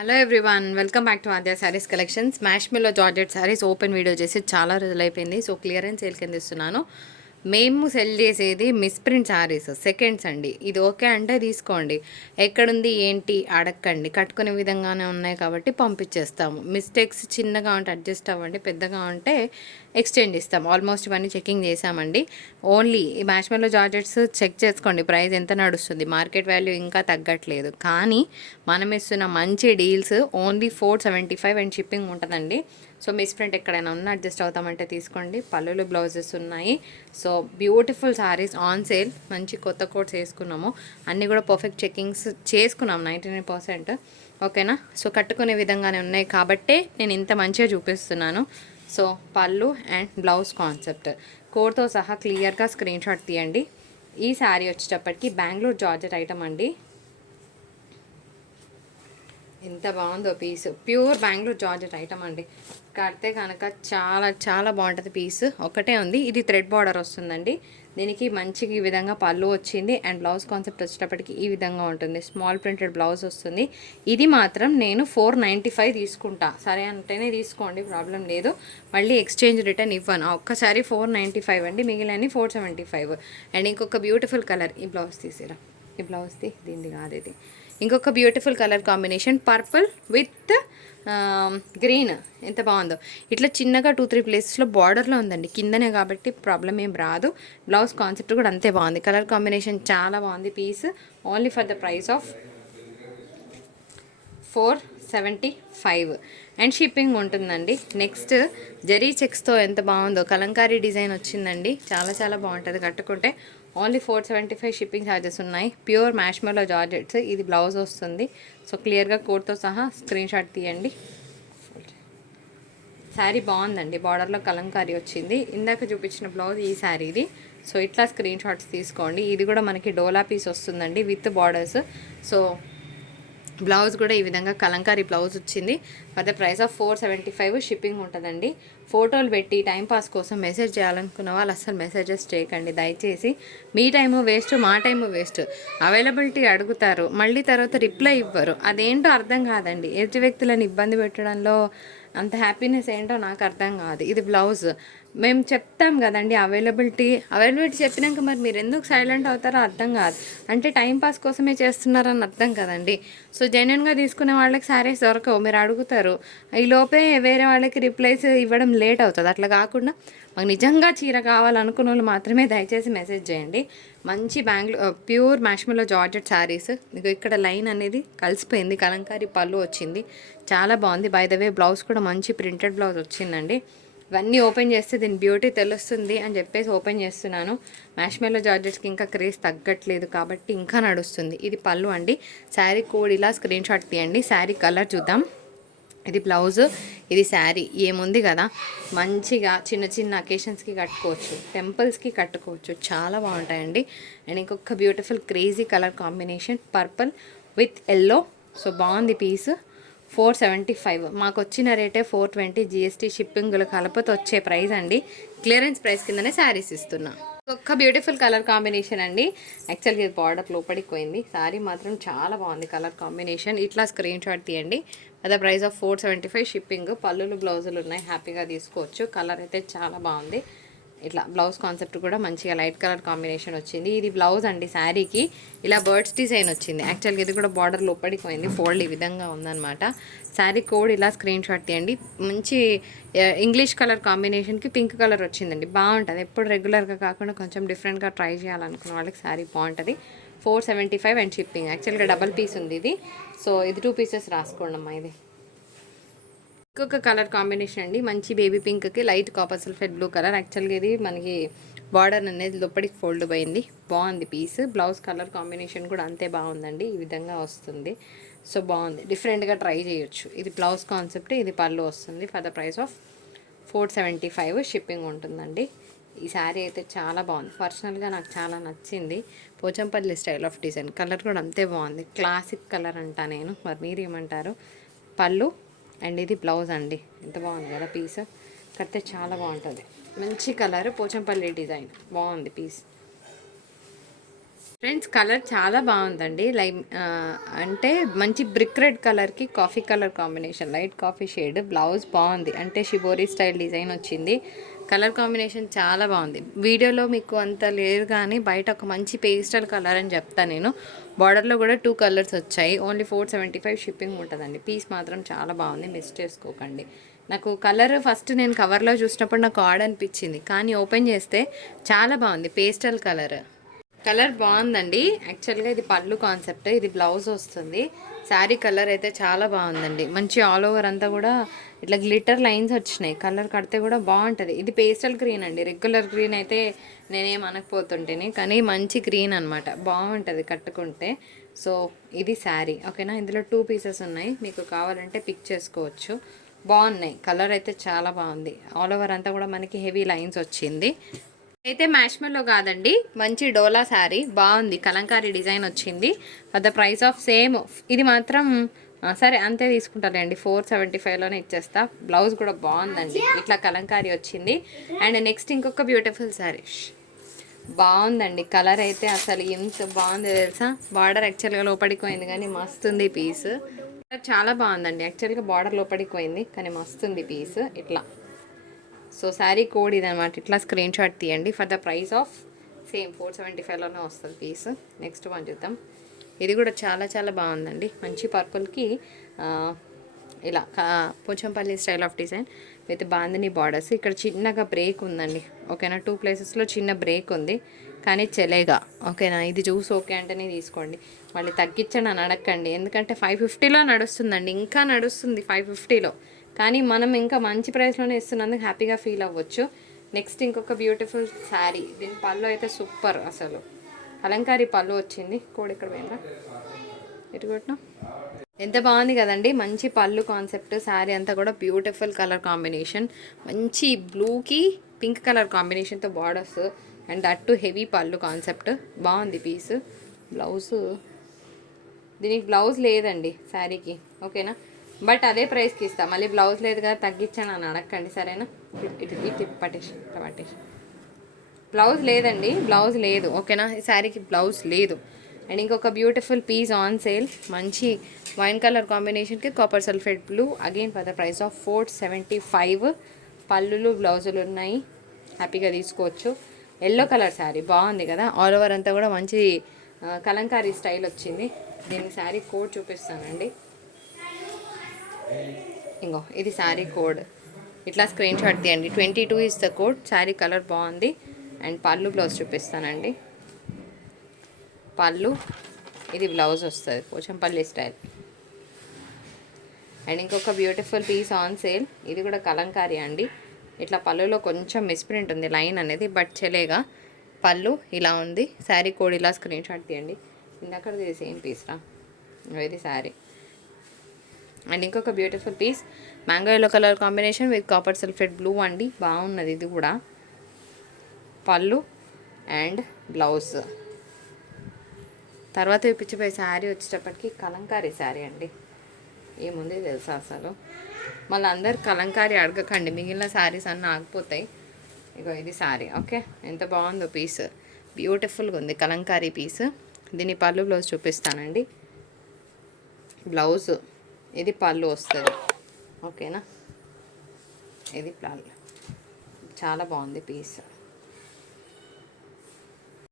Hello everyone, welcome back to Aadya saris collections. Marshmallow georgette saris open video చేసి చాలా రోజులు అయిపోయింది. సో క్లియరెన్స్ సేల్ కింద ఇస్తున్నాను. మేము సెల్ చేసేది మిస్ప్రింట్ శారీస్ సెకండ్స్ అండి. ఇది ఓకే అంటే తీసుకోండి, ఎక్కడుంది ఏంటి అడగండి, కట్టుకునే విధంగానే ఉన్నాయి కాబట్టి పంపించేస్తాము. మిస్టేక్స్ చిన్నగా ఉంటే అడ్జస్ట్ అవ్వండి, పెద్దగా ఉంటే ఎక్స్చేంజ్ ఇస్తాం. ఆల్మోస్ట్ ఇవన్నీ చెకింగ్ చేసామండి. ఓన్లీ ఈ మ్యాష్మెల్లో జార్జెట్స్ చెక్ చేసుకోండి, ప్రైస్ ఎంత నడుస్తుంది. మార్కెట్ వాల్యూ ఇంకా తగ్గట్లేదు, కానీ మనం ఇస్తున్న మంచి డీల్స్ ఓన్లీ 475 అండ్ షిప్పింగ్ ఉంటుందండి. సో మిస్ ప్రింట్ ఎక్కడైనా ఉన్నా అడ్జస్ట్ అవుతామంటే తీసుకోండి. పళ్ళులు బ్లౌజెస్ ఉన్నాయి. So beautiful saris on sale. మంచి కొత్త కోట్స్ వేసుకున్నాము, అన్నీ కూడా పర్ఫెక్ట్ చెకింగ్స్ చేసుకున్నాం 99%. ఓకేనా? సో కట్టుకునే విధంగానే ఉన్నాయి కాబట్టే నేను ఇంత మంచిగా చూపిస్తున్నాను. సో పళ్ళు అండ్ బ్లౌజ్ కాన్సెప్ట్ కోడ్తో సహా క్లియర్గా స్క్రీన్ షాట్ తీయండి. ఈ శారీ వచ్చేటప్పటికి బెంగళూరు జార్జెట్ ఐటమ్ అండి. ఎంత బాగుందో piece, pure Bengaluru georgette item అండి. కడితే కనుక చాలా చాలా బాగుంటుంది. పీస్ ఒకటే ఉంది, ఇది థ్రెడ్ బార్డర్ వస్తుందండి. దీనికి మంచిగా ఈ విధంగా పళ్ళు వచ్చింది అండ్ బ్లౌజ్ కాన్సెప్ట్ వచ్చేటప్పటికి ఈ విధంగా ఉంటుంది. స్మాల్ ప్రింటెడ్ బ్లౌజ్ వస్తుంది. ఇది మాత్రం నేను 495 తీసుకుంటా. సరే అంటేనే తీసుకోండి, ప్రాబ్లం లేదు. మళ్ళీ ఎక్స్చేంజ్ రిటర్న్ ఇవ్వను. ఒక్కసారి 495 అండి, మిగిలిన 475. అండ్ ఇంకొక బ్యూటిఫుల్ కలర్, ఈ బ్లౌజ్ తీసిరా, ఈ బ్లౌజ్ది దీనిది కాదు, ఇది ఇంకొక beautiful colour combination purple with green. ఎంత బాగుందో. ఇట్లా చిన్నగా 2-3 ప్లేసెస్లో బార్డర్లో ఉందండి, కిందనే కాబట్టి ప్రాబ్లం ఏం రాదు. బ్లౌజ్ కాన్సెప్ట్ కూడా అంతే బాగుంది. కలర్ కాంబినేషన్ చాలా బాగుంది. Piece only for the price of 475 and shipping ఉంటుందండి. నెక్స్ట్ జరీ చెక్స్తో ఎంత బాగుందో, కలంకారీ డిజైన్ వచ్చిందండి. చాలా చాలా బాగుంటుంది కట్టుకుంటే. ఓన్లీ 475 షిప్పింగ్ ఛార్జెస్ ఉన్నాయి. Pure marshmallow georgettes. ఇది బ్లౌజ్ వస్తుంది. సో క్లియర్గా కోడ్తో సహా స్క్రీన్ షాట్ తీయండి. శారీ బాగుందండి, బార్డర్లో కలంకారీ వచ్చింది. ఇందాక చూపించిన బ్లౌజ్ ఈ శారీది. సో ఇట్లా స్క్రీన్ షాట్స్ తీసుకోండి. ఇది కూడా మనకి డోలా పీస్ వస్తుందండి విత్ బార్డర్స్. సో బ్లౌజ్ కూడా ఈ విధంగా కలంకారీ బ్లౌజ్ వచ్చింది. For the price of 475 shipping ఉంటుందండి. ఫోటోలు పెట్టి టైంపాస్ కోసం మెసేజ్ చేయాలనుకున్న వాళ్ళు అస్సలు మెసేజెస్ చేయకండి దయచేసి. మీ టైము వేస్ట్, మా టైము వేస్ట్. అవైలబిలిటీ అడుగుతారు, మళ్ళీ తర్వాత రిప్లై ఇవ్వరు. అదేంటో అర్థం కాదండి. ఎదుటి వ్యక్తులను ఇబ్బంది పెట్టడంలో అంత హ్యాపీనెస్ ఏంటో నాకు అర్థం కాదు. ఇది బ్లౌజ్ మేము చెప్తాం కదండి, అవైలబిలిటీ చెప్పినాక మరి మీరు ఎందుకు సైలెంట్ అవుతారో అర్థం కాదు. అంటే టైంపాస్ కోసమే చేస్తున్నారని అర్థం కదండి. సో జెన్యున్గా తీసుకునే వాళ్ళకి శారీస్ దొరకవు, మీరు అడుగుతారు. ఈ లోపే వేరే వాళ్ళకి రిప్లైస్ ఇవ్వడం లేట్ అవుతుంది. అట్లా కాకుండా మాకు నిజంగా చీర కావాలనుకున్న వాళ్ళు మాత్రమే దయచేసి మెసేజ్ చేయండి. మంచి ప్యూర్ మ్యాష్మెల్లో జార్జెట్ శారీస్. మీకు ఇక్కడ లైన్ అనేది కలిసిపోయింది, కలంకారీ పళ్ళు వచ్చింది, చాలా బాగుంది. బై ద వే బ్లౌజ్ కూడా మంచి ప్రింటెడ్ బ్లౌజ్ వచ్చిందండి. ఇవన్నీ ఓపెన్ చేస్తే దీని బ్యూటీ తెలుస్తుంది అని చెప్పేసి ఓపెన్ చేస్తున్నాను. మ్యాష్మెల్లో జార్జెట్స్కి ఇంకా క్రేజ్ తగ్గట్లేదు కాబట్టి ఇంకా నడుస్తుంది. ఇది పళ్ళు అండి. శారీ కోడ్ ఇలా స్క్రీన్ షాట్ తీయండి. శారీ కలర్ చూద్దాం. ఇది బ్లౌజ్, ఇది శారీ. ఏముంది కదా, మంచిగా చిన్న చిన్న అకేషన్స్కి కట్టుకోవచ్చు, టెంపుల్స్కి కట్టుకోవచ్చు, చాలా బాగుంటాయండి. అండ్ ఇంకొక beautiful crazy colour combination purple with yellow. So బాగుంది పీస్. 475 మాకు వచ్చిన రేటే 420. జిఎస్టీ షిప్పింగ్లు కలపతో వచ్చే ప్రైస్ అండి. క్లియరెన్స్ ప్రైస్ కిందనే శారీస్ ఇస్తున్నా. ఒక్క బ్యూటిఫుల్ కలర్ కాంబినేషన్ అండి. యాక్చువల్గా ఇది బార్డర్ లోపలికి పోయింది. శారీ మాత్రం చాలా బాగుంది కలర్ కాంబినేషన్. ఇట్లా స్క్రీన్ షాట్ తీయండి. అదే ప్రైస్ ఆఫ్ 475 షిప్పింగ్. పళ్ళులు బ్లౌజులు ఉన్నాయి, హ్యాపీగా తీసుకోవచ్చు. కలర్ అయితే చాలా బాగుంది. ఇట్లా బ్లౌజ్ కాన్సెప్ట్ కూడా మంచిగా లైట్ కలర్ కాంబినేషన్ వచ్చింది. ఇది బ్లౌజ్ అండి. శారీకి ఇలా బర్డ్స్ డిజైన్ వచ్చింది. యాక్చువల్గా ఇది కూడా బార్డర్ లోపలికి పోయింది, ఫోల్డ్ ఈ విధంగా ఉందన్నమాట. శారీ కోడ్ ఇలా స్క్రీన్ షాట్ తీయండి. మంచి ఇంగ్లీష్ కలర్ కాంబినేషన్కి పింక్ కలర్ వచ్చిందండి, బాగుంటుంది. ఎప్పుడు రెగ్యులర్గా కాకుండా కొంచెం డిఫరెంట్గా ట్రై చేయాలనుకున్న వాళ్ళకి శారీ బాగుంటుంది. 475 అండ్ షిప్పింగ్. యాక్చువల్గా డబల్ పీస్ ఉంది ఇది. సో ఇది 2 పీసెస్ రాసుకోండి అమ్మా. ఇది ఇంకొక కలర్ కాంబినేషన్ అండి. మంచి బేబీ పింక్కి light copper sulphate blue colour. యాక్చువల్గా ఇది మనకి బార్డర్ అనేది లోపలికి ఫోల్డ్ పోయింది, బాగుంది పీస్. బ్లౌజ్ కలర్ కాంబినేషన్ కూడా అంతే బాగుందండి, ఈ విధంగా వస్తుంది. సో బాగుంది, డిఫరెంట్గా ట్రై చేయొచ్చు. ఇది బ్లౌజ్ కాన్సెప్ట్, ఇది పళ్ళు వస్తుంది. For the price of 475 shipping ఉంటుందండి. ఈ శారీ అయితే చాలా బాగుంది. పర్సనల్గా నాకు చాలా నచ్చింది. Pochampally style of design. Colour కూడా అంతే బాగుంది, క్లాసిక్ కలర్ అంటా నేను. మరి మీరు ఏమంటారు? పళ్ళు అండ్ ఇది బ్లౌజ్ అండి. ఎంత బాగుంది కదా పీస్. కడితే చాలా బాగుంటుంది. మంచి కలర్, పోచంపల్లి డిజైన్, బాగుంది పీస్. ఫ్రెండ్స్ కలర్ చాలా బాగుందండి. అంటే మంచి బ్రిక్ రెడ్ కలర్కి coffee colour combination, light coffee shade. Blouse బాగుంది, అంటే షిబోరి స్టైల్ డిజైన్ వచ్చింది. కలర్ కాంబినేషన్ చాలా బాగుంది. వీడియోలో మీకు అంత లేదు కానీ బయట ఒక మంచి పేస్టల్ కలర్ అని చెప్తాను నేను. బార్డర్లో కూడా 2 కలర్స్ వచ్చాయి. ఓన్లీ 475 షిప్పింగ్ ఉంటుందండి. పీస్ మాత్రం చాలా బాగుంది, మిస్ చేసుకోకండి. నాకు కలర్ ఫస్ట్ నేను కవర్లో చూసినప్పుడు నాకు ఆడ్ అనిపించింది, కానీ ఓపెన్ చేస్తే చాలా బాగుంది. పేస్టల్ కలర్ బాగుందండి. యాక్చువల్గా ఇది పళ్ళు కాన్సెప్ట్, ఇది బ్లౌజ్ వస్తుంది. శారీ కలర్ అయితే చాలా బాగుందండి. మంచి ఆల్ ఓవర్ అంతా కూడా ఇట్లా గ్లిటర్ లైన్స్ వచ్చినాయి. కలర్ కడితే కూడా బాగుంటుంది. ఇది పేస్టల్ గ్రీన్ అండి. రెగ్యులర్ గ్రీన్ అయితే నేనేం అనకపోతుంటేనే, కానీ మంచి గ్రీన్ అనమాట, బాగుంటుంది కట్టుకుంటే. సో ఇది శారీ, ఓకేనా. ఇందులో 2 పీసెస్ ఉన్నాయి, మీకు కావాలంటే పిక్ చేసుకోవచ్చు. బాగున్నాయి, కలర్ అయితే చాలా బాగుంది. ఆల్ ఓవర్ అంతా కూడా మనకి హెవీ లైన్స్ వచ్చింది. అయితే మ్యాష్మెల్లో కాదండి, మంచి డోలా శారీ బాగుంది. కలంకారీ డిజైన్ వచ్చింది. For the price of same. ఇది మాత్రం సరే అంతే తీసుకుంటానండి, 475లోనే ఇచ్చేస్తా. బ్లౌజ్ కూడా బాగుందండి, ఇట్లా కలంకారీ వచ్చింది. అండ్ నెక్స్ట్ ఇంకొక బ్యూటిఫుల్ శారీ బాగుందండి. కలర్ అయితే అసలు ఎంత బాగుంది తెలుసా. బార్డర్ యాక్చువల్గా లోపడిపోయింది కానీ మస్తుంది పీస్. చాలా బాగుందండి. యాక్చువల్గా బార్డర్ లోపడిపోయింది కానీ మస్తుంది పీస్ ఇట్లా. సో శారీ కోడ్ ఇదనమాట. ఇట్లా స్క్రీన్ షాట్ తీయండి. For the price of same 475లోనే వస్తుంది పీస్. నెక్స్ట్ వన్ చూద్దాం. ఇది కూడా చాలా చాలా బాగుందండి. మంచి పర్పుల్కి ఇలా Pochampally style of design with bandhani borders. ఇక్కడ చిన్నగా బ్రేక్ ఉందండి, ఓకేనా. 2 ప్లేసెస్లో చిన్న బ్రేక్ ఉంది, కానీ చెలేగా, ఓకేనా. ఇది చూసి ఓకే అంటేనే తీసుకోండి. మళ్ళీ తగ్గించండి అని అడగండి, ఎందుకంటే 550లో నడుస్తుందండి. ఇంకా నడుస్తుంది 550లో, కానీ మనం ఇంకా మంచి ప్రైస్లోనే ఇస్తున్నందుకు హ్యాపీగా ఫీల్ అవ్వచ్చు. నెక్స్ట్ ఇంకొక బ్యూటిఫుల్ శారీ. దీని పళ్ళు అయితే సూపర్, అసలు అలంకారీ పళ్ళు వచ్చింది. కోడి ఇక్కడ పోయిందా, ఎటు కొట్టినా. ఎంత బాగుంది కదండి. మంచి పళ్ళు కాన్సెప్ట్. శారీ అంతా కూడా బ్యూటిఫుల్ కలర్ కాంబినేషన్. మంచి బ్లూకి పింక్ కలర్ కాంబినేషన్తో బార్డర్స్ అండ్ దట్టు హెవీ పళ్ళు కాన్సెప్ట్. బాగుంది పీస్. బ్లౌజు, దీనికి బ్లౌజ్ లేదండి శారీకి, ఓకేనా. బట్ అదే ప్రైస్కి ఇస్తా. మళ్ళీ బ్లౌజ్ లేదు కదా తగ్గించాను అని అడగండి, సరేనా. ఇటు పట్టేసి బ్లౌజ్ లేదండి, బ్లౌజ్ లేదు, ఓకేనా. ఈ శారీకి బ్లౌజ్ లేదు. అండ్ ఇంకొక బ్యూటిఫుల్ పీస్ ఆన్ సేల్. మంచి వైన్ కలర్ కాంబినేషన్కి copper sulphate blue. Again for the price of 475. పళ్ళులు బ్లౌజులు ఉన్నాయి, హ్యాపీగా తీసుకోవచ్చు. ఎల్లో కలర్ శారీ బాగుంది కదా. ఆల్ ఓవర్ అంతా కూడా మంచి కలంకారీ స్టైల్ వచ్చింది. దీని శారీ కోడ్ చూపిస్తానండి. ఇంకో ఇది శారీ కోడ్, ఇట్లా స్క్రీన్ షాట్ తీయండి. 22 is the code. Sari colour బాగుంది. అండ్ పళ్ళు బ్లౌజ్ చూపిస్తానండి. పళ్ళు, ఇది బ్లౌజ్ వస్తుంది పోచంపల్లి స్టైల్. అండ్ ఇంకొక బ్యూటిఫుల్ పీస్ ఆన్ సేల్. ఇది కూడా కలంకారీ అండి. ఇట్లా పళ్ళులో కొంచెం మిస్ప్రింట్ ఉంది లైన్ అనేది, బట్ చెలేగా పళ్ళు ఇలా ఉంది. శారీ కోడ్ ఇలా స్క్రీన్ షాట్ తీయండి. ఇందాక సేమ్ పీస్ రా, ఇది శారీ. అండ్ ఇంకొక beautiful piece mango yellow colour combination with copper sulphate blue అండి. బాగున్నది ఇది కూడా. పళ్ళు అండ్ బ్లౌజ్. తర్వాత చూపించిపోయే శారీ వచ్చేటప్పటికి కలంకారీ శారీ అండి. ఏముంది తెలుసా అసలు. మళ్ళీ అందరు కలంకారీ అడగకండి, మిగిలిన శారీస్ అన్నీ ఆగిపోతాయి. ఇగో ఇది శారీ, ఓకే. ఎంత బాగుందో పీస్, బ్యూటిఫుల్గా ఉంది కలంకారీ పీస్. దీని పళ్ళు బ్లౌజ్ చూపిస్తానండి. బ్లౌజ్, ఇది పళ్ళు వస్తుంది, ఓకేనా. ఇది పళ్ళు, చాలా బాగుంది పీస్.